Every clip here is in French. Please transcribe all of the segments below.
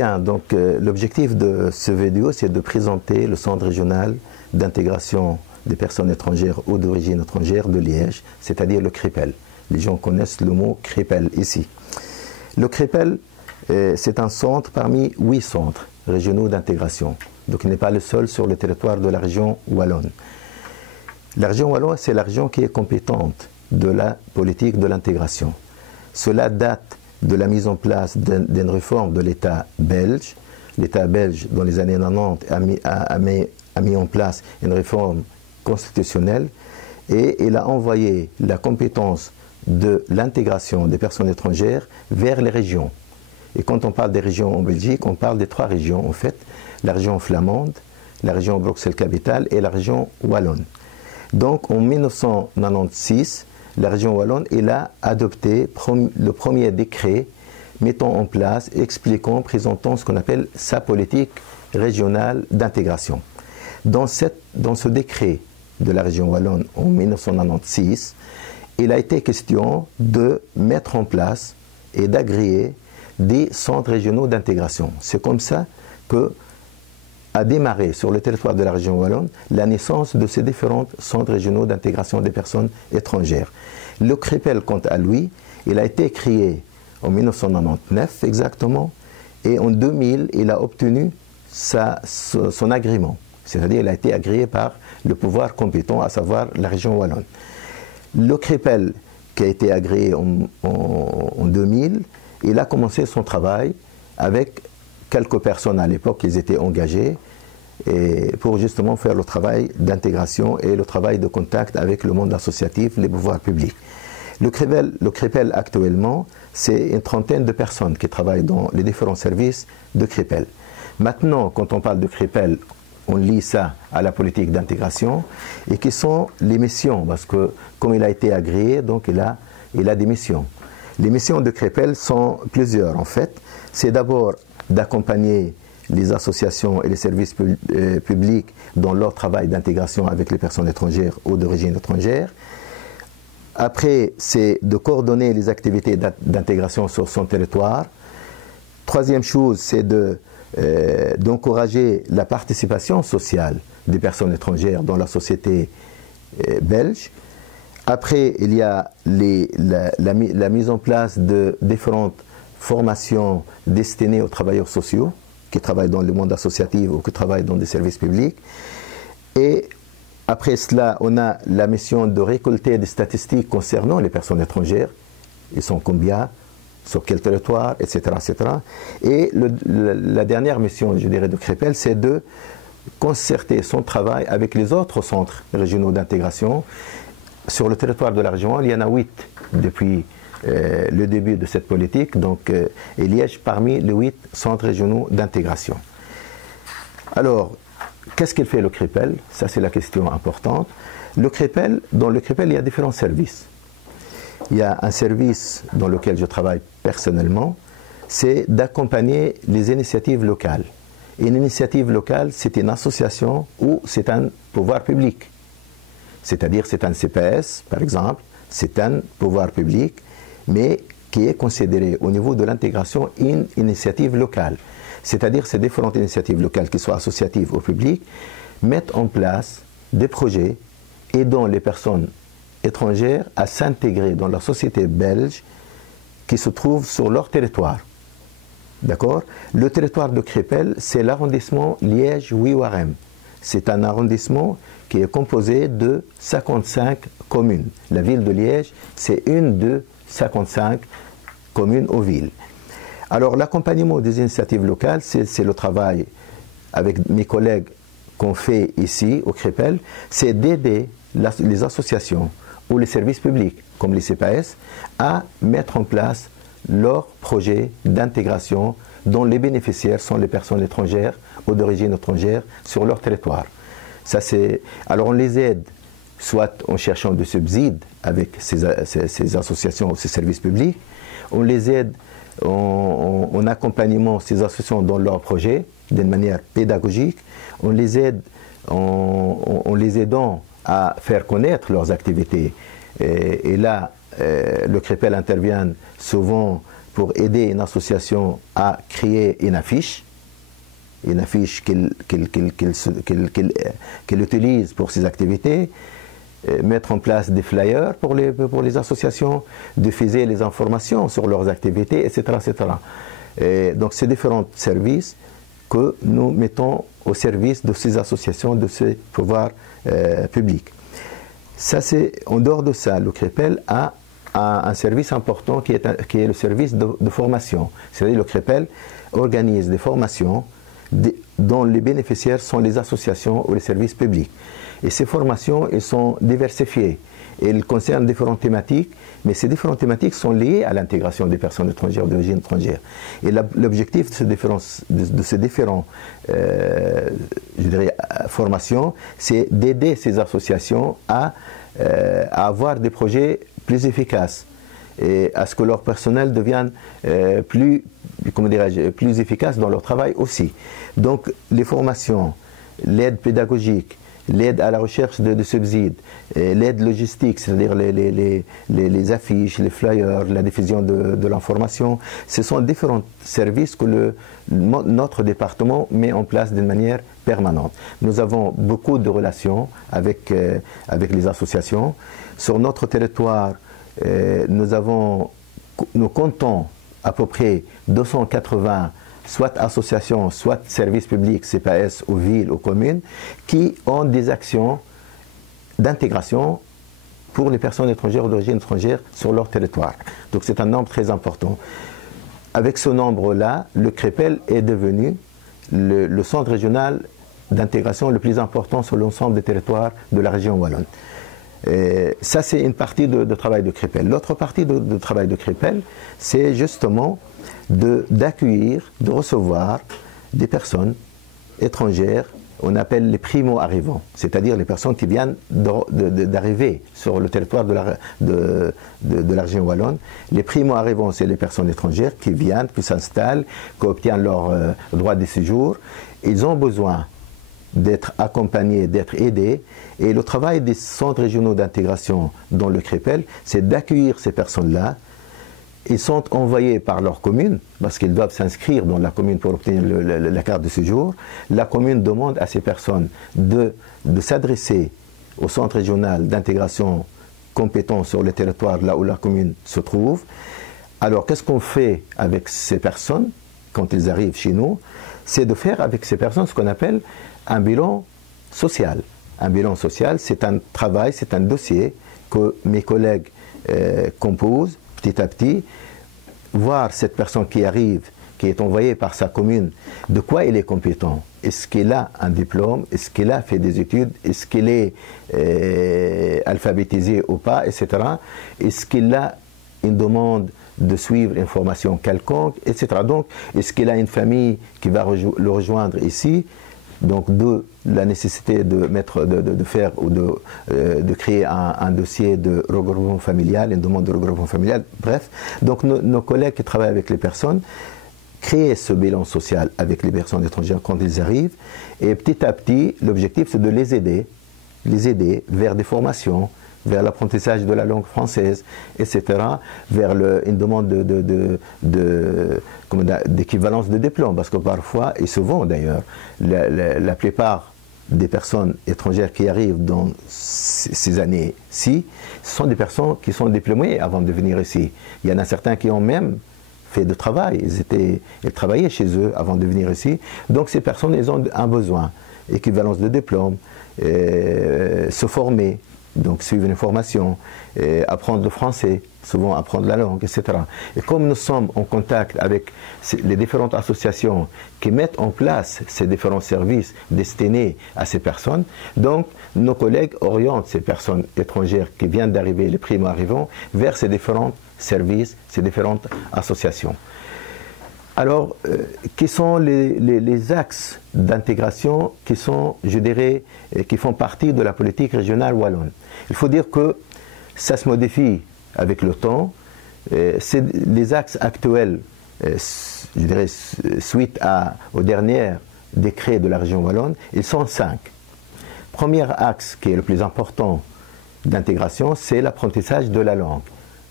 Bien, donc l'objectif de ce vidéo, c'est de présenter le Centre régional d'intégration des personnes étrangères ou d'origine étrangère de Liège, c'est-à-dire le CRIPEL. Les gens connaissent le mot CRIPEL ici. Le CRIPEL, c'est un centre parmi 8 centres régionaux d'intégration. Donc il n'est pas le seul sur le territoire de la région wallonne. La région wallonne, c'est la région qui est compétente de la politique de l'intégration. Cela date de la mise en place d'une réforme de l'État belge. L'État belge, dans les années 90, a mis en place une réforme constitutionnelle et il a envoyé la compétence de l'intégration des personnes étrangères vers les régions. Et quand on parle des régions en Belgique, on parle des 3 régions en fait, la région flamande, la région Bruxelles-Capitale et la région wallonne. Donc en 1996, la région wallonne a adopté le premier décret mettant en place, expliquant, présentant ce qu'on appelle sa politique régionale d'intégration. Dans ce décret de la région wallonne en 1996, il a été question de mettre en place et d'agréer des centres régionaux d'intégration. C'est comme ça que a démarré sur le territoire de la région wallonne la naissance de ces différents centres régionaux d'intégration des personnes étrangères. Le CRIPEL, quant à lui, il a été créé en 1999 exactement, et en 2000, il a obtenu son agrément. C'est-à-dire qu'il a été agréé par le pouvoir compétent, à savoir la région wallonne. Le CRIPEL, qui a été agréé en 2000, il a commencé son travail avec quelques personnes à l'époque qui étaient engagées pour justement faire le travail d'intégration et le travail de contact avec le monde associatif, les pouvoirs publics. Le CRIPEL actuellement, c'est une trentaine de personnes qui travaillent dans les différents services de CRIPEL. Maintenant, quand on parle de CRIPEL, on lie ça à la politique d'intégration et qui sont les missions, parce que comme il a été agréé, donc il a des missions. Les missions de CRIPEL sont plusieurs en fait. C'est d'abord d'accompagner les associations et les services publics dans leur travail d'intégration avec les personnes étrangères ou d'origine étrangère. Après, c'est de coordonner les activités d'intégration sur son territoire. Troisième chose, c'est d'encourager la participation sociale des personnes étrangères dans la société belge. Après, il y a la mise en place de différentes formations destinées aux travailleurs sociaux qui travaillent dans le monde associatif ou qui travaillent dans des services publics. Et après cela, on a la mission de récolter des statistiques concernant les personnes étrangères. Ils sont combien, sur quel territoire, etc. etc. Et la dernière mission, je dirais, de CRIPEL, c'est de concerter son travail avec les autres centres régionaux d'intégration. Sur le territoire de la région, il y en a 8 depuis le début de cette politique, donc et Liège parmi les 8 centres régionaux d'intégration. Alors, qu'est-ce qu'il fait le CRIPEL? Ça, c'est la question importante. Dans le CRIPEL, il y a différents services. Il y a un service dans lequel je travaille personnellement, c'est d'accompagner les initiatives locales. Une initiative locale, c'est une association ou c'est un pouvoir public. C'est-à-dire c'est un CPS, par exemple, c'est un pouvoir public, mais qui est considéré au niveau de l'intégration une initiative locale. C'est-à-dire ces différentes initiatives locales, qui soient associatives ou publiques, mettent en place des projets aidant les personnes étrangères à s'intégrer dans la société belge qui se trouve sur leur territoire. D'accord? Le territoire de CRIPEL, c'est l'arrondissement Liège-Ouiouarem. C'est un arrondissement qui est composé de 55 communes. La ville de Liège, c'est une de 55 communes aux villes. Alors l'accompagnement des initiatives locales, c'est le travail avec mes collègues qu'on fait ici au CRIPEL, c'est d'aider les associations ou les services publics, comme les CPS, à mettre en place leurs projets d'intégration dont les bénéficiaires sont les personnes étrangères ou d'origine étrangère sur leur territoire. Alors on les aide soit en cherchant des subsides avec ces associations ou ces services publics, on les aide en accompagnement ces associations dans leurs projets d'une manière pédagogique, on les aide en les aidant à faire connaître leurs activités. Et là, le CRIPEL intervient souvent pour aider une association à créer une affiche qu'elle utilise pour ses activités, mettre en place des flyers pour les associations, diffuser les informations sur leurs activités, etc. etc. Et donc, c'est différents services que nous mettons au service de ces associations, de ces pouvoirs publics. Ça, en dehors de ça, le CREPEL a un service important qui est le service de formation. C'est-à-dire le CREPEL organise des formations dont les bénéficiaires sont les associations ou les services publics. Et ces formations, elles sont diversifiées. Elles concernent différentes thématiques, mais ces différentes thématiques sont liées à l'intégration des personnes étrangères d'origine étrangère. Et l'objectif de ces différentes formations, c'est d'aider ces associations à avoir des projets plus efficaces et à ce que leur personnel devienne plus efficace dans leur travail aussi. Donc les formations, l'aide pédagogique, l'aide à la recherche de subsides, l'aide logistique, c'est-à-dire les affiches, les flyers, la diffusion de l'information, ce sont différents services que notre département met en place d'une manière permanente. Nous avons beaucoup de relations avec les associations. Sur notre territoire, nous comptons à peu près 280 soit associations, soit services publics, CPS, aux villes, aux communes, qui ont des actions d'intégration pour les personnes étrangères d'origine étrangère sur leur territoire. Donc c'est un nombre très important. Avec ce nombre-là, le CREPEL est devenu le centre régional d'intégration le plus important sur l'ensemble des territoires de la région wallonne. Ça, c'est une partie de travail de CREPEL. L'autre partie de travail de CREPEL, c'est justement d'accueillir, de recevoir des personnes étrangères, on appelle les primo-arrivants, c'est-à-dire les personnes qui viennent d'arriver sur le territoire de la région wallonne. Les primo-arrivants, c'est les personnes étrangères qui viennent, qui s'installent, qui obtiennent leur droit de séjour. Ils ont besoin d'être accompagnés, d'être aidés. Et le travail des centres régionaux d'intégration dans le CREPEL, c'est d'accueillir ces personnes-là. Ils sont envoyés par leur commune, parce qu'ils doivent s'inscrire dans la commune pour obtenir la carte de séjour. La commune demande à ces personnes de s'adresser au centre régional d'intégration compétent sur le territoire là où la commune se trouve. Alors, qu'est-ce qu'on fait avec ces personnes quand ils arrivent chez nous? C'est de faire avec ces personnes ce qu'on appelle un bilan social. Un bilan social, c'est un travail, c'est un dossier que mes collègues composent petit à petit, voir cette personne qui arrive, qui est envoyée par sa commune, de quoi il est compétent. Est-ce qu'il a un diplôme? Est-ce qu'il a fait des études? Est-ce qu'il est alphabétisé ou pas, etc. Est-ce qu'il a une demande de suivre une formation quelconque, etc. Donc, est-ce qu'il a une famille qui va le rejoindre ici? Donc, de la nécessité de faire ou de créer un dossier de regroupement familial, une demande de regroupement familial, bref. Donc, nos collègues qui travaillent avec les personnes créent ce bilan social avec les personnes étrangères quand ils arrivent. Et petit à petit, l'objectif, c'est de les aider vers des formations, vers l'apprentissage de la langue française, etc., vers une demande d'équivalence de diplôme, parce que parfois, et souvent d'ailleurs, la plupart des personnes étrangères qui arrivent dans ces années-ci, ce sont des personnes qui sont diplômées avant de venir ici. Il y en a certains qui ont même fait de travail, ils travaillaient chez eux avant de venir ici. Donc ces personnes, elles ont un besoin, équivalence de diplôme, se former, donc suivre une formation, apprendre le français, souvent apprendre la langue, etc. Et comme nous sommes en contact avec les différentes associations qui mettent en place ces différents services destinés à ces personnes, donc nos collègues orientent ces personnes étrangères qui viennent d'arriver, les primo-arrivants, vers ces différents services, ces différentes associations. Alors, quels sont les axes d'intégration qui sont, je dirais, qui font partie de la politique régionale wallonne? Il faut dire que ça se modifie avec le temps. Les axes actuels, je dirais, suite aux derniers décrets de la région wallonne, ils sont 5. Premier axe qui est le plus important d'intégration, c'est l'apprentissage de la langue.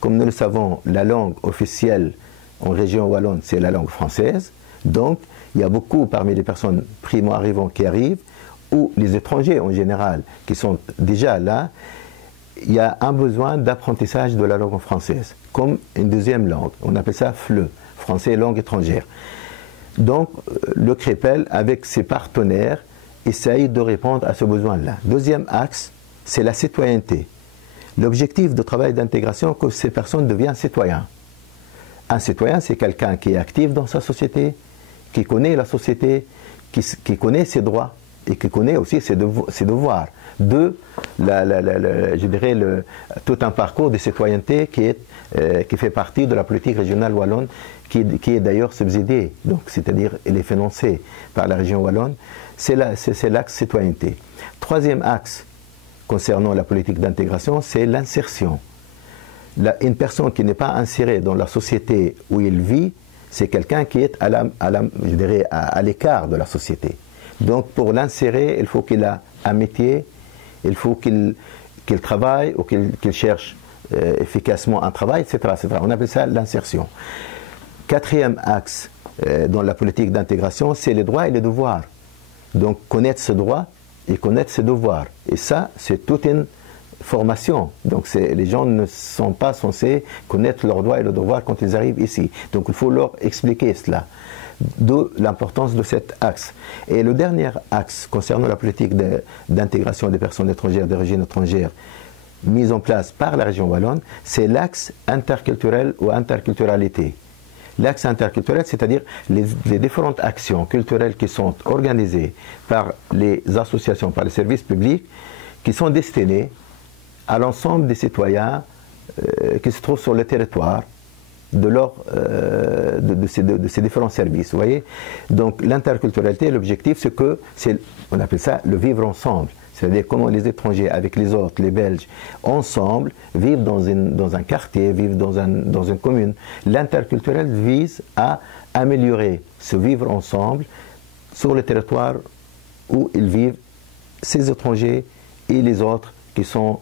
Comme nous le savons, la langue officielle en région wallonne, c'est la langue française. Donc, il y a beaucoup parmi les personnes primo-arrivants qui arrivent, ou les étrangers en général, qui sont déjà là, il y a un besoin d'apprentissage de la langue française, comme une deuxième langue. On appelle ça FLE, français langue étrangère. Donc, le CREPEL, avec ses partenaires, essaye de répondre à ce besoin-là. Deuxième axe, c'est la citoyenneté. L'objectif de travail d'intégration, que ces personnes deviennent citoyens. Un citoyen, c'est quelqu'un qui est actif dans sa société, qui connaît la société, qui connaît ses droits et qui connaît aussi ses devoirs. Je dirais, tout un parcours de citoyenneté qui fait partie de la politique régionale wallonne, qui est d'ailleurs subsidiée, donc c'est-à-dire elle est financée par la région wallonne. C'est l'axe citoyenneté. Troisième axe concernant la politique d'intégration, c'est l'insertion. Une personne qui n'est pas insérée dans la société où il vit, c'est quelqu'un qui est je dirais, à l'écart de la société. Donc pour l'insérer, il faut qu'il ait un métier, il faut qu'il travaille ou qu'il cherche efficacement un travail, etc., etc. On appelle ça l'insertion. Quatrième axe dans la politique d'intégration, c'est les droits et les devoirs. Donc connaître ses droits et connaître ses devoirs. Et ça, c'est toute une formation. Donc les gens ne sont pas censés connaître leurs droits et leurs devoirs quand ils arrivent ici. Donc il faut leur expliquer cela. D'où l'importance de cet axe. Et le dernier axe concernant la politique d'intégration des personnes étrangères d'origine étrangère mise en place par la région wallonne, c'est l'axe interculturel ou interculturalité. L'axe interculturel, c'est-à-dire les différentes actions culturelles qui sont organisées par les associations, par les services publics, qui sont destinées à l'ensemble des citoyens qui se trouvent sur le territoire de ces différents services. Vous voyez? Donc l'interculturalité, l'objectif, c'est que, on appelle ça le vivre ensemble. C'est-à-dire comment les étrangers avec les autres, les Belges, ensemble, vivent dans un quartier, vivent dans une commune. L'interculturel vise à améliorer ce vivre ensemble sur le territoire où ils vivent, ces étrangers et les autres qui sont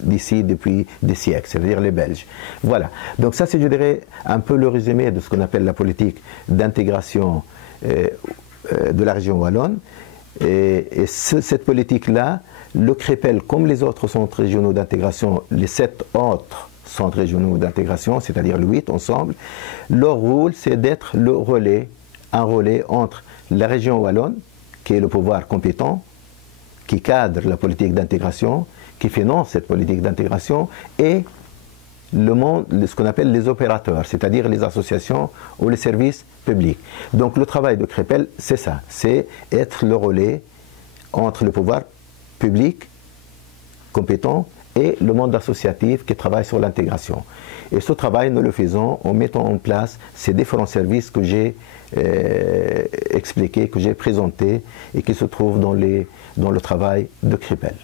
d'ici depuis des siècles, c'est-à-dire les Belges. Voilà. Donc ça, c'est, je dirais, un peu le résumé de ce qu'on appelle la politique d'intégration de la région wallonne. Et cette politique-là, le CREPEL, comme les autres centres régionaux d'intégration, les 7 autres centres régionaux d'intégration, c'est-à-dire les 8 ensemble, leur rôle, c'est d'être le relais, un relais entre la région wallonne, qui est le pouvoir compétent, qui cadre la politique d'intégration, qui finance cette politique d'intégration, et le monde, ce qu'on appelle les opérateurs, c'est-à-dire les associations ou les services publics. Donc le travail de CREPEL, c'est ça, c'est être le relais entre le pouvoir public compétent et le monde associatif qui travaille sur l'intégration. Et ce travail, nous le faisons en mettant en place ces différents services que j'ai expliqués, que j'ai présentés et qui se trouvent dans le travail de CREPEL.